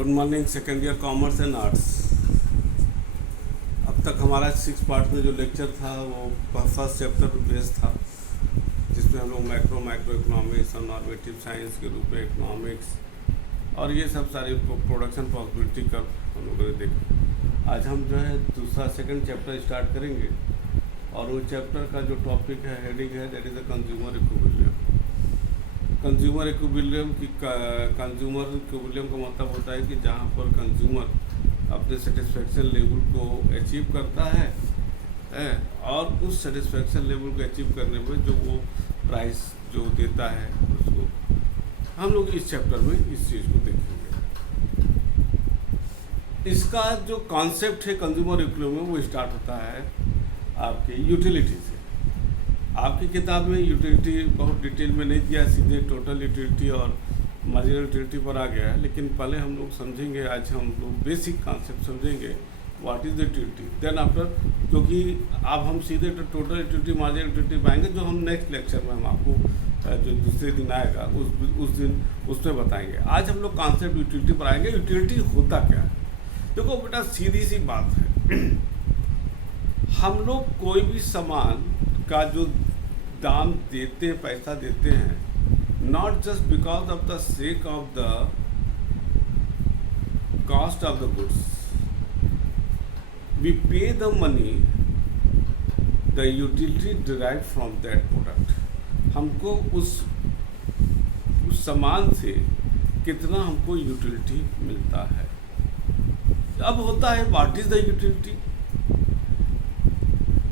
Good morning second year commerce and arts. अब तक हमारा 6 पार्ट में जो लेक्चर था वो फर्स्ट चैप्टर पर बेस्ड था, जिसमें हम लोग माइक्रो इकोनॉमिक्स और नॉर्मेटिव साइंस के रूप में इकोनॉमिक्स और ये सब सारी प्रोडक्शन पॉसिबिलिटी का हम लोगों ने देखा। आज हम जो है दूसरा सेकंड चैप्टर स्टार्ट करेंगे और वो चैप्टर का जो टॉपिक है, हेडिंग है, that is the consumer equilibrium. Consumer equilibrium का मतलब होता है कि जहाँ पर कंज्यूमर अपने सेटिस्फेक्शन लेवल को अचीव करता है और उस सेटिस्फेक्शन लेवल को अचीव करने में जो वो प्राइस जो देता है उसको हम लोग इस चैप्टर में इस चीज़ को देखेंगे। इसका जो कॉन्सेप्ट है कंज्यूमर इक्विलिब्रियम वो स्टार्ट होता है आपके यूटिलिटी से। आपकी किताब में यूटिलिटी बहुत डिटेल में नहीं दिया, सीधे टोटल यूटिलिटी और मार्जिनल यूटिलिटी पर आ गया है, लेकिन पहले हम लोग समझेंगे, आज हम लोग बेसिक कॉन्सेप्ट समझेंगे what is the utility. Then after, क्योंकि अब हम सीधे टोटल यूटिलिटी मार्जिनल यूटिलिटी पाएंगे, जो हम नेक्स्ट लेक्चर में हम आपको जो दूसरे दिन आएगा उस दिन उसमें बताएंगे। आज हम लोग कॉन्सेप्ट यूटिलिटी पर आएंगे। यूटिलिटी होता क्या है? देखो बेटा, सीधी सी बात है, हम लोग कोई भी सामान का जो दाम देते हैं, पैसा देते हैं, not just because of the sake of the cost of the goods, we pay the money, the utility derive from that product. हमको उस सामान से कितना हमको यूटिलिटी मिलता है। अब होता है what is the utility.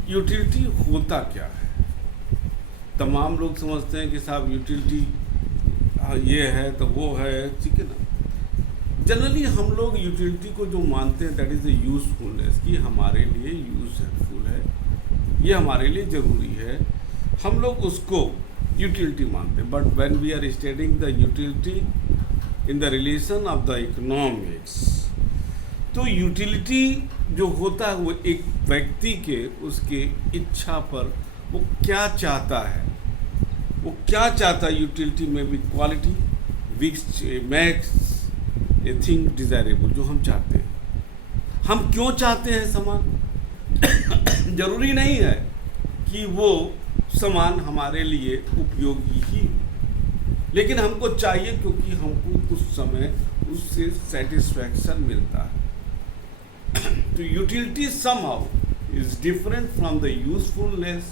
Utility होता क्या है? तमाम लोग समझते हैं कि साहब यूटिलिटी ये है तो वो है, ठीक है ना। जनरली हम लोग यूटिलिटी को जो मानते हैं दैट इज़ द यूजफुलनेस, कि हमारे लिए यूजफुल है, ये हमारे लिए ज़रूरी है, हम लोग उसको यूटिलिटी मानते हैं। But when we are studying the utility in the relation of the economics, तो यूटिलिटी जो होता है वो एक व्यक्ति के उसके इच्छा पर वो क्या चाहता है, वो क्या चाहता है। यूटिलिटी में भी quality which max a thing desirable, जो हम चाहते हैं। हम क्यों चाहते हैं सामान? जरूरी नहीं है कि वो सामान हमारे लिए उपयोगी ही हो, लेकिन हमको चाहिए क्योंकि हमको उस समय उससे सेटिस्फैक्शन मिलता है। तो utility somehow is different from the usefulness.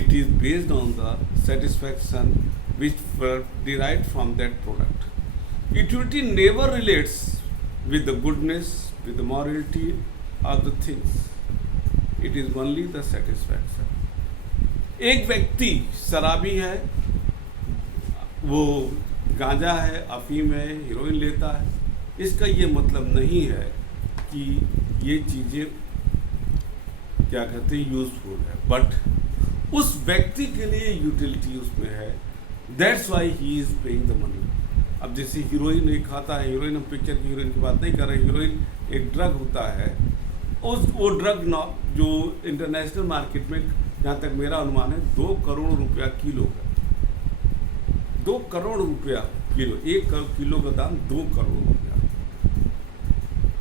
It is based on the satisfaction which were derived from that product. Utility never relates with the goodness, with the morality of the things. It is only the satisfaction. एक व्यक्ति शराबी है, वो गांजा है, अफीम है, heroine लेता है, इसका ये मतलब नहीं है कि ये चीज़ें क्या कहते हैं यूजफुल है, बट उस व्यक्ति के लिए यूटिलिटी उसमें है, that's why he is paying the money. अब जैसे हीरोइन एक खाता है, हीरोइन, हम पिक्चर की हीरोइन की बात नहीं कर रहे, हीरोइन एक ड्रग होता है, वो ड्रग जो इंटरनेशनल मार्केट में, जहाँ तक मेरा अनुमान है, 2 करोड़ रुपया किलो है। 2 करोड़ रुपया किलो, 1 किलो का दाम 2 करोड़ रुपया।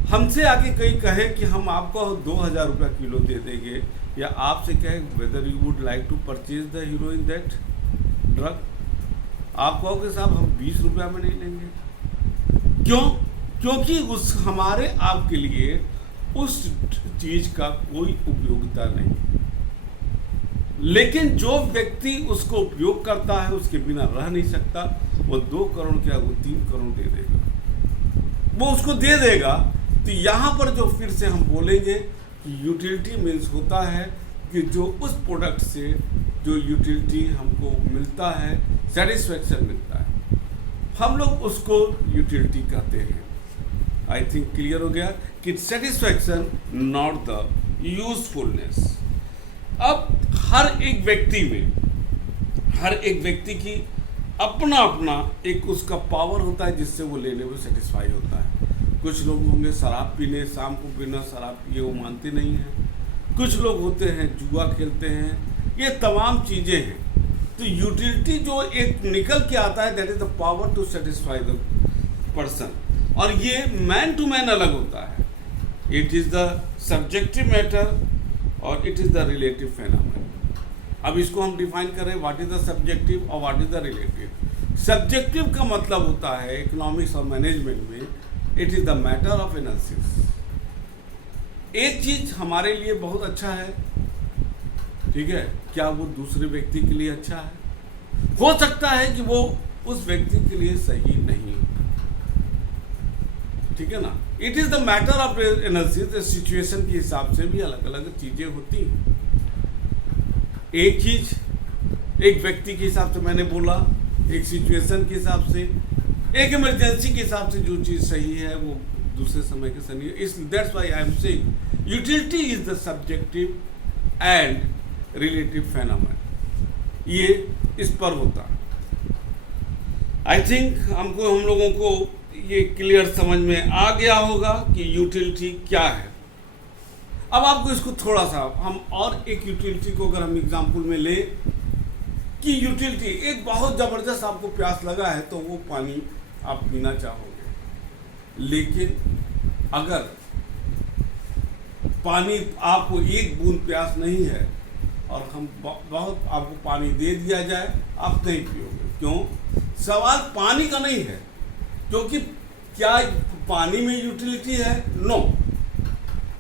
हमसे आके कहीं कहे कि हम आपको 2000 रुपया किलो दे देंगे, या आपसे कहे whether you would like to purchase the heroin that drug, आप कहोगे साहब हम 20 रुपया में नहीं लेंगे। क्यों? क्योंकि उस हमारे आपके लिए उस चीज का कोई उपयोगिता नहीं। लेकिन जो व्यक्ति उसको उपयोग करता है, उसके बिना रह नहीं सकता, वो 2 करोड़ क्या, वो 3 करोड़ दे देगा, वो उसको दे देगा। तो यहाँ पर जो फिर से हम बोलेंगे कि यूटिलिटी मीन्स होता है कि जो उस प्रोडक्ट से जो यूटिलिटी हमको मिलता है, सेटिस्फैक्शन मिलता है, हम लोग उसको यूटिलिटी कहते हैं। आई थिंक क्लियर हो गया कि सेटिस्फैक्शन नॉट द यूजफुलनेस। अब हर एक व्यक्ति में, हर एक व्यक्ति की अपना अपना एक उसका पावर होता है जिससे वो लेने में सेटिस्फाई होता है। कुछ लोग होंगे शराब पीने, शाम को बिना शराब पिए वो मानते नहीं हैं। कुछ लोग होते हैं जुआ खेलते हैं, ये तमाम चीज़ें हैं। तो यूटिलिटी जो एक निकल के आता है, that is the power to satisfy the person, और ये मैन टू मैन अलग होता है। It is the subjective matter और it is the relative phenomenon. अब इसको हम डिफाइन करें, व्हाट इज़ द सब्जेक्टिव और what is the relative. Subjective का मतलब होता है इकोनॉमिक्स और मैनेजमेंट में, it is the matter of analysis. एक चीज़ हमारे लिए बहुत अच्छा है, ठीक है, क्या वो दूसरे व्यक्ति के लिए अच्छा है? हो सकता है कि वो उस व्यक्ति के लिए सही नहीं, ठीक है ना। It is the matter of analysis. Situation के हिसाब से भी अलग अलग चीज़ें होती हैं। एक चीज़ एक व्यक्ति के हिसाब से मैंने बोला, एक सिचुएशन के हिसाब से, एक इमरजेंसी के हिसाब से जो चीज़ सही है वो दूसरे समय के सही है। इस that's why I am saying utility is the subjective and relative फेनोमेन। ये इस पर होता है। आई थिंक हम लोगों को ये क्लियर समझ में आ गया होगा कि यूटिलिटी क्या है। अब आपको इसको थोड़ा सा हम और एक यूटिलिटी को अगर हम एग्जाम्पल में ले कि यूटिलिटी एक बहुत ज़बरदस्त आपको प्यास लगा है तो वो पानी आप पीना चाहोगे, लेकिन अगर पानी आपको एक बूंद प्यास नहीं है और हम बहुत आपको पानी दे दिया जाए, आप नहीं पियोगे। क्यों? सवाल पानी का नहीं है, क्योंकि क्या पानी में यूटिलिटी है? नो।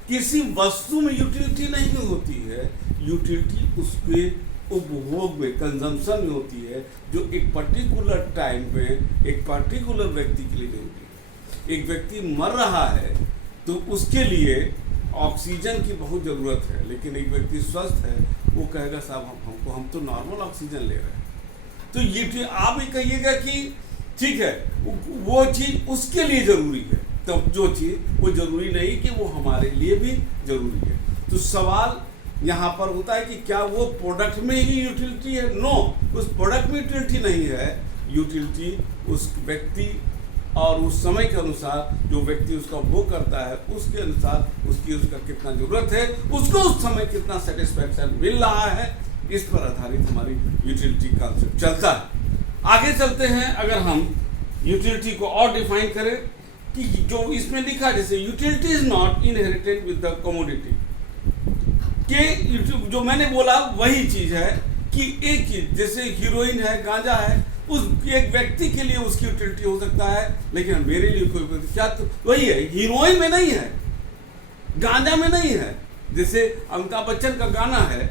किसी वस्तु में यूटिलिटी नहीं होती है। यूटिलिटी उसके उपभोग में, कंजम्पशन में होती है, जो एक पर्टिकुलर टाइम पे एक पर्टिकुलर व्यक्ति के लिए जरूरी है। एक व्यक्ति मर रहा है तो उसके लिए ऑक्सीजन की बहुत ज़रूरत है, लेकिन एक व्यक्ति स्वस्थ है, वो कहेगा साहब हम तो नॉर्मल ऑक्सीजन ले रहे हैं। तो ये आप ही कहिएगा कि ठीक है वो चीज़ उसके लिए ज़रूरी है, तब जो चीज़ वो ज़रूरी नहीं कि वो हमारे लिए भी ज़रूरी है। तो सवाल यहाँ पर होता है कि क्या वो प्रोडक्ट में ही यूटिलिटी है? नो, उस प्रोडक्ट में यूटिलिटी नहीं है। यूटिलिटी उस व्यक्ति और उस समय के अनुसार, जो व्यक्ति उसका उपभोग करता है उसके अनुसार उसका कितना ज़रूरत है, उसको उस समय कितना सेटिस्फैक्शन मिल रहा है, इस पर आधारित हमारी यूटिलिटी कॉन्सेप्ट चलता है। आगे चलते हैं, अगर हम यूटिलिटी को और डिफाइन करें कि जो इसमें लिखा है, जैसे utility is not inherited with the commodity, के जो मैंने बोला वही चीज़ है कि एक चीज़ जैसे हीरोइन है, गांजा है, उस एक व्यक्ति के लिए उसकी यूटिलिटी हो सकता है, लेकिन मेरे लिए कोई क्या, तो वही है, हीरोइन में नहीं है, गांजा में नहीं है। जैसे अमिताभ बच्चन का गाना है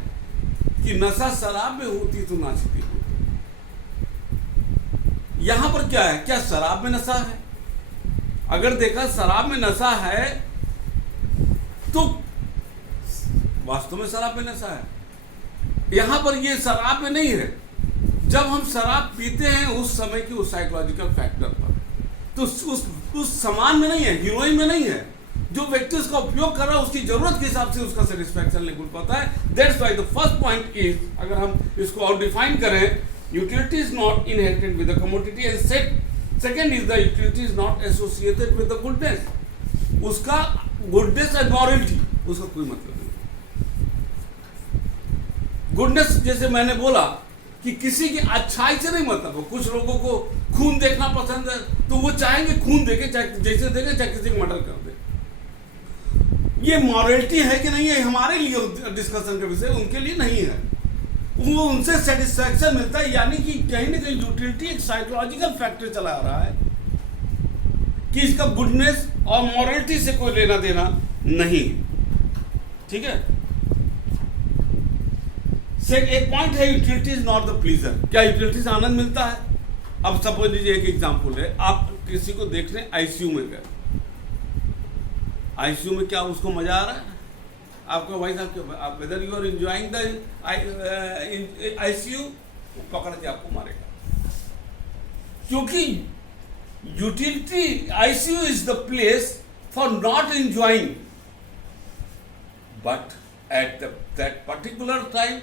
कि नशा शराब में होती तो नाचती होती। यहां पर क्या है, क्या शराब में नशा है? अगर देखा शराब में नशा है तो वास्तव में शराब में नशा है। यहां पर ये शराब में नहीं है। जब हम शराब पीते हैं उस समय की उस साइकोलॉजिकल फैक्टर पर, तो उस सामान में नहीं है, हीरोइन में नहीं है। जो व्यक्ति उसका उपयोग कर रहा है उसकी जरूरत के हिसाब से उसका सेटिस्फैक्शन नहीं मिल पाता है। That's why the first point is, अगर हम इसको और डिफाइन करें, utility is not inherited with the commodity, and second is the utility is not associated with the goodness. उसका गुडनेस एंड मॉरलिटी उसका कोई मतलब नहीं। गुडनेस जैसे मैंने बोला कि किसी की अच्छाई से नहीं मतलब हो। कुछ लोगों को खून देखना पसंद है तो वो चाहेंगे खून देखे, चाहे जैसे देखे, चाहे किसी को मर्डर कर दे। ये मॉरलिटी है कि नहीं है हमारे लिए डिस्कशन का विषय, उनके लिए नहीं है। वो उनसे सेटिस्फैक्शन मिलता है, यानी कि कहीं ना कहीं यूटिलिटी एक साइकोलॉजिकल फैक्टर चला आ रहा है कि इसका गुडनेस और मॉरलिटी से कोई लेना देना नहीं। ठीक है। एक पॉइंट है, utility is not the pleaser. क्या यूटिलिटी से आनंद मिलता है? अब सपोज लीजिए एक एग्जांपल है, आप किसी को देख रहे हैं आईसीयू में गए, आईसीयू में क्या उसको मजा आ रहा है? आपको भाई साहब, आप whether you are enjoying the ICU, पकड़ के आपको मारेगा। क्योंकि utility, ICU is the place for not enjoying, but at that particular time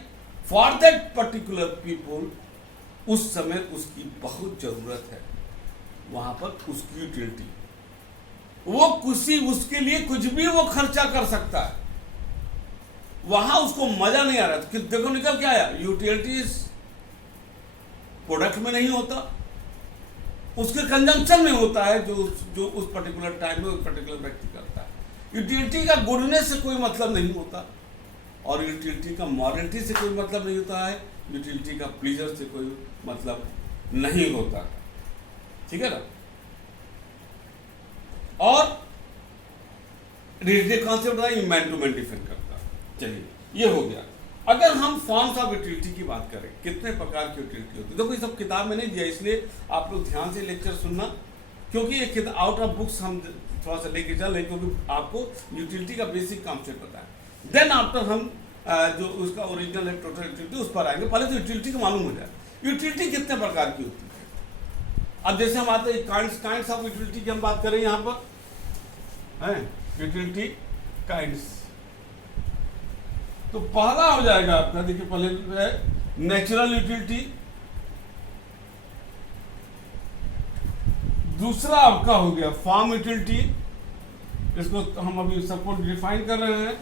for that particular people, उस समय उसकी बहुत जरूरत है, वहां पर उसकी यूटिलिटी, वो उसके लिए कुछ भी वो खर्चा कर सकता है, वहां उसको मजा नहीं आ रहा। तो देखो निकल क्या आया, यूटिलिटीज प्रोडक्ट में नहीं होता, उसके कंजम्पशन में होता है जो उस पर्टिकुलर टाइम में उस पर्टिकुलर व्यक्ति करता है। यूटिलिटी का गुडनेस से कोई मतलब नहीं होता, और यूटिलिटी का मॉरलिटी से कोई मतलब नहीं होता है, यूटिलिटी का प्लीजर से कोई मतलब नहीं होता, ठीक है ना। और रिलेटेड कॉन्सेप्ट है मैन टू मैन डिफेंड करता। चलिए ये हो गया। अगर हम फॉर्म्स ऑफ यूटिलिटी की बात करें, कितने प्रकार की यूटिलिटी होती है, देखो ये सब किताब में नहीं दिया, इसलिए आप लोग ध्यान से लेक्चर सुनना, क्योंकि ये आउट ऑफ बुक्स हम थोड़ा सा लेके चल रहे हैं, क्योंकि आपको यूटिलिटी का बेसिक कॉन्सेप्ट पता है। देन आफ्टर हम जो उसका ओरिजिनल है टोटल यूटिलिटी उस पर आएंगे। पहले तो यूटिलिटी का मालूम हो जाए यूटिलिटी कितने प्रकार की होती है। अब जैसे हम आते हैं काइंड्स ऑफ यूटिलिटी की हम बात करें, यहाँ पर है यूटिलिटी काइंड्स। तो पहला हो जाएगा आपका, देखिए पहले है नेचुरल यूटिलिटी, दूसरा आपका हो गया फॉर्म यूटिलिटी, इसको हम अभी सबको डिफाइन कर रहे हैं।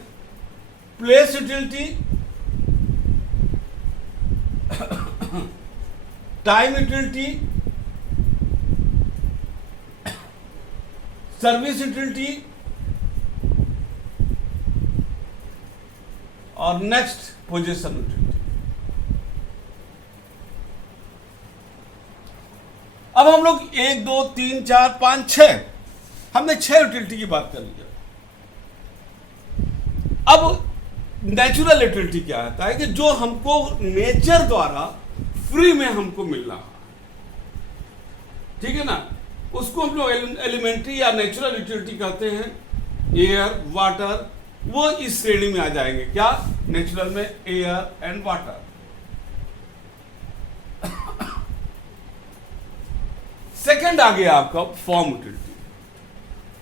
Place utility, time utility, service utility, और नेक्स्ट पोजीशन यूटिलिटी। अब हम लोग 1 2 3 4 5 6 हमने 6 यूटिलिटी की बात कर ली है। अब नेचुरल यूटिलिटी क्या होता है कि जो हमको नेचर द्वारा फ्री में हमको मिल रहा है, ठीक है ना, उसको हम लोग एलिमेंट्री या नेचुरल यूटिलिटी कहते हैं। एयर, वाटर, वो इस श्रेणी में आ जाएंगे। क्या? नेचुरल में एयर एंड वाटर। सेकंड आ गया आपका फॉर्म यूटिलिटी।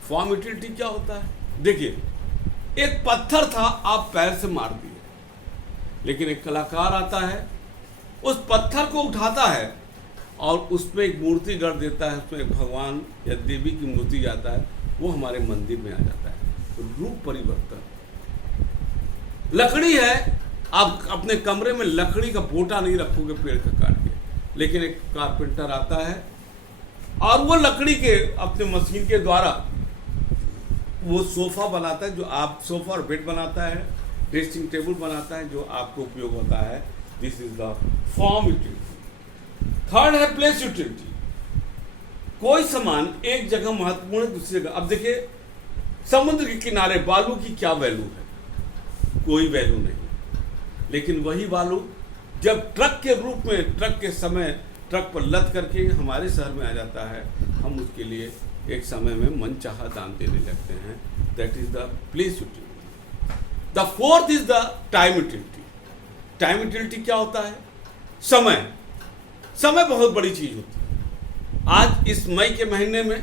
फॉर्म यूटिलिटी क्या होता है? देखिए, एक पत्थर था, आप पैर से मार दिए, लेकिन एक कलाकार आता है, उस पत्थर को उठाता है और उसमें एक मूर्ति गढ़ देता है, उसमें एक भगवान या देवी की मूर्ति जाता है, वो हमारे मंदिर में आ जाता है। रूप परिवर्तन। लकड़ी है, आप अपने कमरे में लकड़ी का बोटा नहीं रखोगे पेड़ का काट के, लेकिन एक कारपेंटर आता है और वो लकड़ी के अपने मशीन के द्वारा वो सोफा बनाता है, जो आप सोफा और बेड बनाता है, ड्रेसिंग टेबल बनाता है, जो आपको उपयोग होता है। This is the form utility. Third है प्लेस यूटिलिटी। कोई सामान एक जगह महत्वपूर्ण है, दूसरी जगह। अब देखिए, समुद्र के किनारे बालू की क्या वैल्यू है? कोई वैल्यू नहीं। लेकिन वही बालू जब ट्रक के रूप में, ट्रक के समय ट्रक पर लद करके हमारे शहर में आ जाता है, हम उसके लिए एक समय में मनचाहा दाम देने लगते हैं। That is the place utility. The fourth is the time utility. Time utility क्या होता है? समय। समय बहुत बड़ी चीज होती है। आज इस मई के महीने में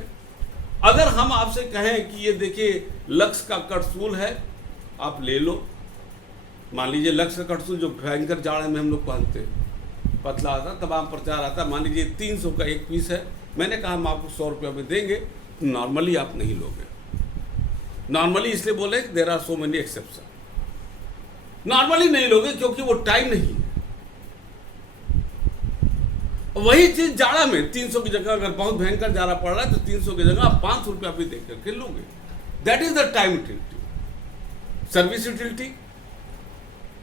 अगर हम आपसे कहें कि ये देखिए लक्स का कटसूल है, आप ले लो। मान लीजिए लक्स का कटसूल जो भयंकर जाड़े में हम लोग पहनते हैं, पतला आता, तमाम प्रचार आता, मान लीजिए 300 का एक पीस है, मैंने कहा हम आपको 100 रुपये में देंगे, नॉर्मली आप नहीं लोगे। नॉर्मली इसलिए बोले there are so many exception. Normally नहीं लोगे क्योंकि वो टाइम नहीं है। वही चीज जाड़ा में 300 की जगह अगर बहुत भयंकर जाड़ा पड़ रहा है तो 300 की जगह आप 500 रुपया भी दे करके लोगे। That is the time utility. Service utility,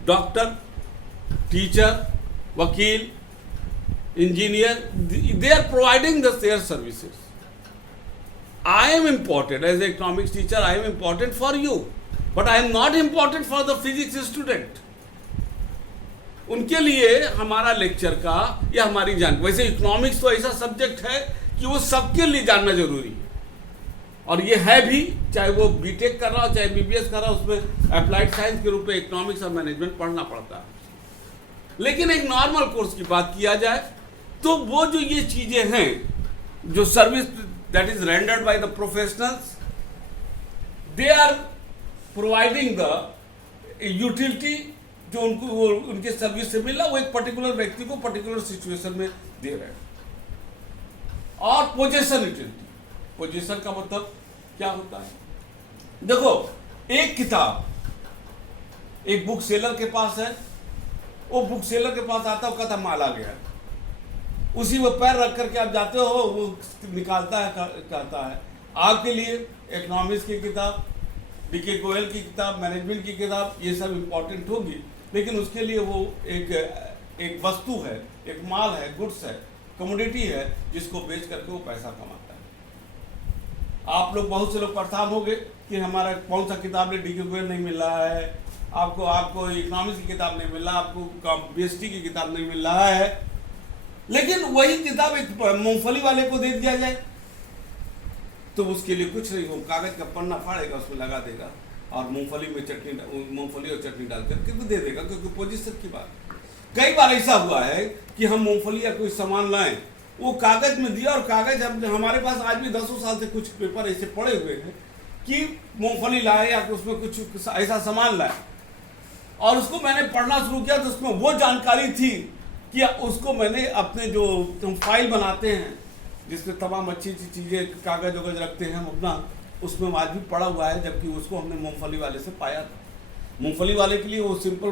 doctor, teacher, वकील, engineer, they are providing their services. I am important as an economics teacher, I am important for you, but I am not important for the physics student. उनके लिए हमारा lecture का या हमारी जान, वैसे economics तो ऐसा सब्जेक्ट है कि वो सबके लिए जानना जरूरी है, और ये है भी, चाहे वो बीटेक कर रहा हो चाहे बीबीएस कर रहा हो, उसमें अप्लाइड साइंस के रूप में इकोनॉमिक्स और मैनेजमेंट पढ़ना पड़ता है। लेकिन एक नॉर्मल कोर्स की बात किया जाए तो वो जो ये चीजें हैं, जो service that is rendered by the professionals, they are providing the utility, जो उनको वो उनके सर्विस से मिला, वो एक पर्टिकुलर व्यक्ति को पर्टिकुलर सिचुएशन में दे रहे हैं। और पोजीशन यूटिलिटी। पोजीशन का मतलब क्या होता है? देखो, एक किताब एक बुक सेलर के पास है, वो बुक सेलर के पास आता है, वो कहता माल आ गया, उसी में पैर रख करके आप जाते हो, वो निकालता है, कहता है। आपके लिए इकोनॉमिक्स की किताब, डीके गोयल की किताब, मैनेजमेंट की किताब, ये सब इम्पोर्टेंट होगी, लेकिन उसके लिए वो एक वस्तु है, एक माल है, गुड्स है, कमोडिटी है, जिसको बेच करके वो पैसा कमाता है। आप लोग, बहुत से लोग परेशान हो गए कि हमारा कौन सा किताब में डीके गोयल नहीं मिल रहा है, आपको इकोनॉमिक्स की किताब नहीं मिल रहा, आपको बीएसटी की किताब नहीं मिल रहा है, लेकिन वही किताब एक मूंगफली वाले को दे दिया जाए तो उसके लिए कुछ नहीं, वो कागज का पन्ना फाड़ेगा, उसमें लगा देगा और मूंगफली और चटनी डाल करके दे देगा, क्योंकि पोजीशन की बात। कई बार ऐसा हुआ है कि हम मूंगफली या कोई सामान लाएं, वो कागज में दिया, और कागज हमारे पास आज भी 10 साल से कुछ पेपर ऐसे पड़े हुए हैं कि मूंगफली लाए या उसमें कुछ ऐसा सामान लाए, और उसको मैंने पढ़ना शुरू किया तो उसमें वो जानकारी थी कि उसको मैंने अपने जो हम फाइल बनाते हैं जिसमें तमाम अच्छी अच्छी चीज़ें, कागज वगज रखते हैं हम अपना, उसमें आज भी पड़ा हुआ है, जबकि उसको हमने मूंगफली वाले से पाया था। मूंगफली वाले के लिए वो सिंपल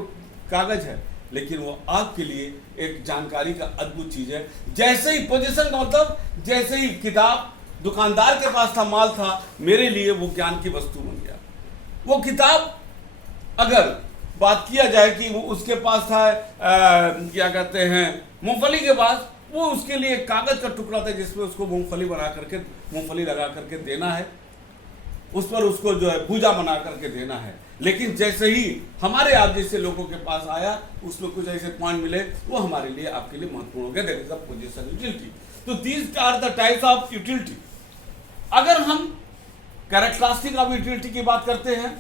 कागज है, लेकिन वो आपके लिए एक जानकारी का अद्भुत चीज़ है। जैसे ही पोजीशन का मतलब, जैसे ही किताब दुकानदार के पास था, माल था, मेरे लिए वो ज्ञान की वस्तु बन गया। वो किताब, अगर बात किया जाए कि वो उसके पास था क्या कहते हैं, मूंगफली के पास, वो उसके लिए एक कागज का टुकड़ा था जिसमें उसको मूंगफली बना करके, मूंगफली लगा करके देना है, उस पर उसको जो है भूजा बना करके देना है। लेकिन जैसे ही हमारे आप जैसे लोगों के पास आया, उसमें कुछ ऐसे पॉइंट मिले, वो हमारे लिए, आपके लिए महत्वपूर्ण हो गया। That is the position utility. तो these are the types of utility. अगर हम कैरेक्टरिस्टिक ऑफ यूटिलिटी की बात करते हैं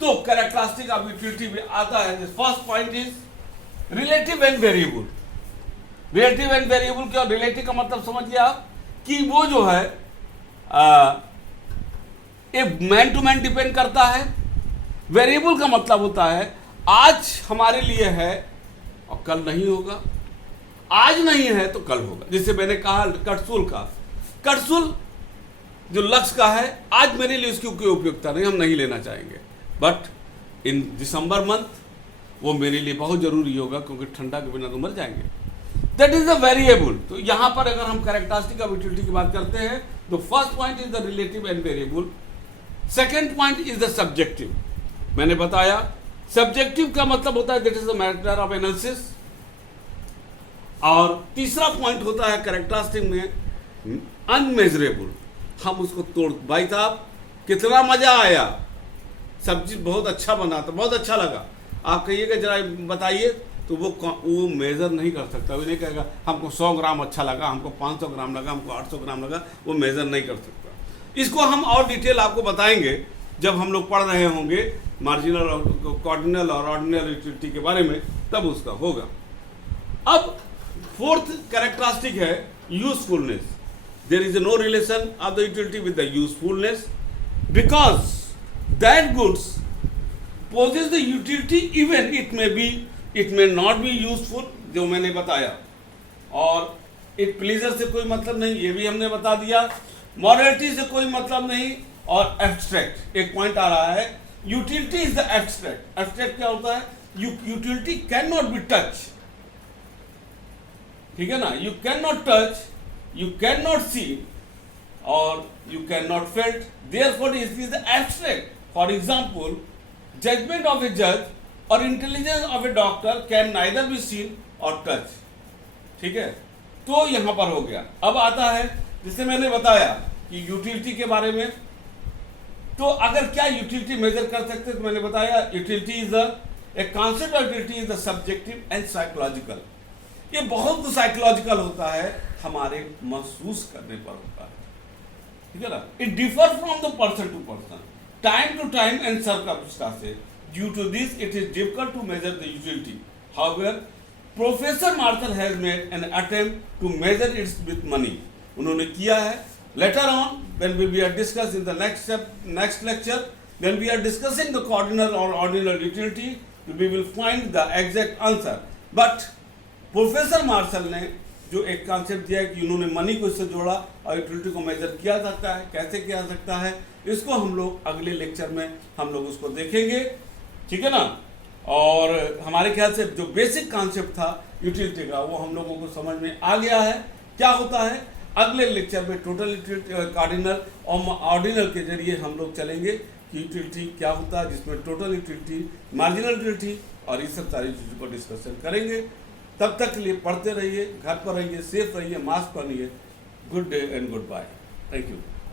तो कैरेक्टरिस्टिक ऑफ यूटिलिटी में आता है, first point is relative and variable. Relative and variable क्या? रिलेटिव का मतलब समझ गया कि वो जो है एक मैन टू मैन डिपेंड करता है। वेरिएबल का मतलब होता है आज हमारे लिए है और कल नहीं होगा, आज नहीं है तो कल होगा। जैसे मैंने कहा कटसुल का, कटसुल जो लक्ष्य का है, आज मेरे लिए उसकी कोई उपयोगिता नहीं, हम नहीं लेना चाहेंगे, बट इन दिसंबर मंथ वो मेरे लिए बहुत जरूरी होगा, क्योंकि ठंडा के बिना तो मर जाएंगे। That is the variable. तो यहां पर अगर हम कैरेक्टरिस्टिक ऑफ यूटिलिटी की बात करते हैं तो first point is the relative and variable. Second point is the subjective. मैंने बताया सब्जेक्टिव का मतलब होता है that is the matter of analysis. और तीसरा पॉइंट होता है कैरेक्टरिस्टिक में अनमेजरेबल। हम उसको तोड़, भाई साहब कितना मजा आया, सब्जी बहुत अच्छा बना था, बहुत अच्छा लगा, आप कहिएगा जरा बताइए, तो वो मेज़र नहीं कर सकता। वो नहीं कहेगा हमको 100 ग्राम अच्छा लगा, हमको 500 ग्राम लगा, हमको 800 ग्राम लगा, वो मेज़र नहीं कर सकता। इसको हम और डिटेल आपको बताएंगे जब हम लोग पढ़ रहे होंगे मार्जिनल और कॉर्डिनल और ऑर्डिनल यूटिलिटी के बारे में, तब उसका होगा। अब फोर्थ कैरेक्टरिस्टिक है usefulness. There is no relation of the utility with the usefulness, because that goods possess the utility even it may not be useful, जो मैंने बताया। और इट प्लीजर से कोई मतलब नहीं, ये भी हमने बता दिया। मॉरलिटी से कोई मतलब नहीं। और एब्स्ट्रैक्ट एक पॉइंट आ रहा है, utility is the abstract. Abstract क्या होता है? Utility can not be touch, ठीक है ना। You can not touch, you can not see और you can not felt, therefore it is the abstract. For example, judgement of a जज और intelligence of a doctor can neither be seen और touch, ठीक है। तो यहां पर हो गया। अब आता है जिसे मैंने बताया कि यूटिलिटी के बारे में, तो अगर क्या यूटिलिटी मेजर कर सकते हैं, तो मैंने बताया utility is a concept of utility is the subjective and psychological. ये बहुत साइकोलॉजिकल होता है, हमारे महसूस करने पर होता है, ठीक है ना। It differ from the person to person, time to time and circumstances. Due to this it is difficult to measure the utility. However, professor Marshall has made an attempt to measure its with money. उन्होंने किया है। Later on, when we are discussed in the next lecture, when we are discussing the cardinal or ordinal utility, we will find the exact answer. But professor Marshall ने जो एक concept दिया है कि उन्होंने मनी को इससे जोड़ा और यूटिलिटी को मेजर किया जाता है, कैसे किया जा सकता है, इसको हम लोग अगले लेक्चर में हम लोग उसको देखेंगे, ठीक है ना। और हमारे ख्याल से जो बेसिक कॉन्सेप्ट था यूटिलिटी का वो हम लोगों को समझ में आ गया है क्या होता है। अगले लेक्चर में टोटल यूटिलिटी, कार्डिनल और ऑर्डिनल के जरिए हम लोग चलेंगे कि यूटिलिटी क्या होता है, जिसमें टोटल यूटिलिटी, मार्जिनल यूटिलिटी और ये सब सारी चीज़ों पर डिस्कशन करेंगे। तब तक के लिए पढ़ते रहिए, घर पर रहिए, सेफ रहिए, मास्क पहनिए। Good day and goodbye. Thank you.